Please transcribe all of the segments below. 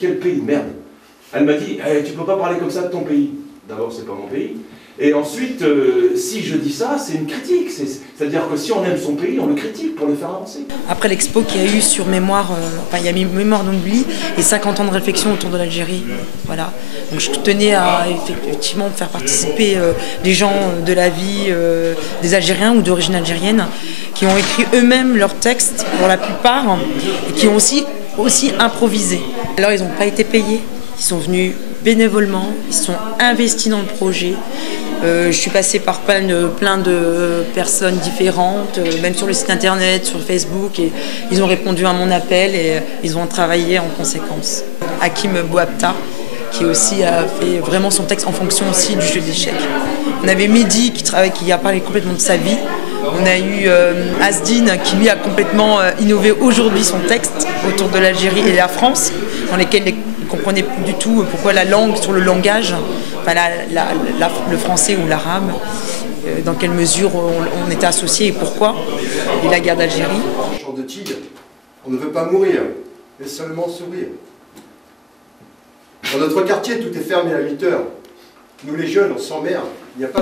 quel pays de merde. Elle m'a dit, eh, tu peux pas parler comme ça de ton pays. D'abord, c'est pas mon pays. Et ensuite, si je dis ça, c'est une critique. C'est-à-dire que si on aime son pays, on le critique pour le faire avancer. Après l'expo qu'il y a eu sur Mémoire, il y a Mémoire d'oubli et 50 ans de réflexion autour de l'Algérie. Voilà. Donc je tenais à effectivement faire participer les gens de la vie des Algériens ou d'origine algérienne qui ont écrit eux-mêmes leurs textes pour la plupart et qui ont aussi improvisé. Alors ils n'ont pas été payés, ils sont venus bénévolement, ils sont investis dans le projet. Je suis passée par plein de personnes différentes, même sur le site internet, sur Facebook, et ils ont répondu à mon appel et ils ont travaillé en conséquence. Hakim Bouabta, qui aussi a fait vraiment son texte en fonction aussi du jeu d'échecs. On avait Mehdi qui a parlé complètement de sa vie. On a eu Asdine qui lui a complètement innové aujourd'hui son texte autour de l'Algérie et de la France, dans lesquels il ne comprenait plus du tout pourquoi la langue, sur le langage, enfin le français ou l'arabe, dans quelle mesure on était associés et pourquoi, et la guerre d'Algérie. Chant de tigre, on ne veut pas mourir, mais seulement sourire. Dans notre quartier, tout est fermé à 8 heures. Nous les jeunes, on s'emmerde.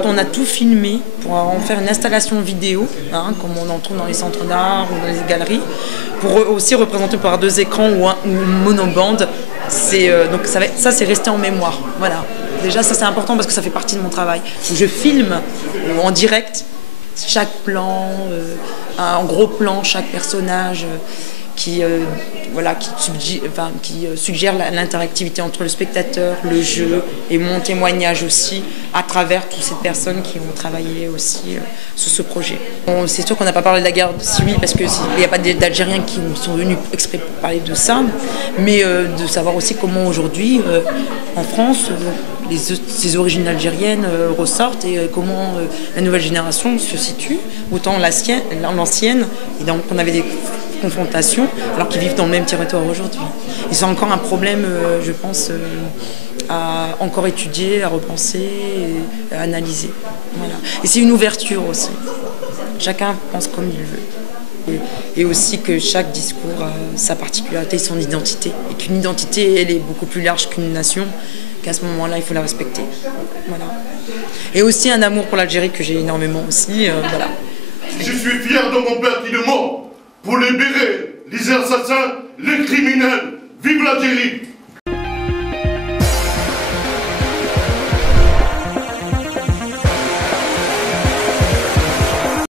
On a tout filmé pour en faire une installation vidéo, hein, comme on en trouve dans les centres d'art ou dans les galeries, pour aussi représenter par 2 écrans ou une monobande. Donc ça c'est resté en mémoire. Voilà. Déjà ça c'est important parce que ça fait partie de mon travail. Je filme en direct chaque plan, en gros plan, chaque personnage qui suggère l'interactivité entre le spectateur, le jeu et mon témoignage aussi à travers toutes ces personnes qui ont travaillé aussi sur ce projet. Bon, c'est sûr qu'on n'a pas parlé de la guerre civile parce qu'il n'y a pas d'Algériens qui sont venus exprès pour parler de ça, mais de savoir aussi comment aujourd'hui en France ces origines algériennes ressortent et comment la nouvelle génération se situe, autant l'ancienne, et donc on avait des confrontations alors qu'ils vivent dans le même territoire aujourd'hui. Et c'est encore un problème, je pense, à encore étudier, à repenser, à analyser. Voilà. Et c'est une ouverture aussi. Chacun pense comme il veut. Et aussi que chaque discours a sa particularité et son identité. Et qu'une identité, elle est beaucoup plus large qu'une nation, qu'à ce moment-là, il faut la respecter. Voilà. Et aussi un amour pour l'Algérie que j'ai énormément aussi. Voilà. Je suis fier de mon père qui est mort pour libérer les assassins, les criminels. Vive l'Algérie!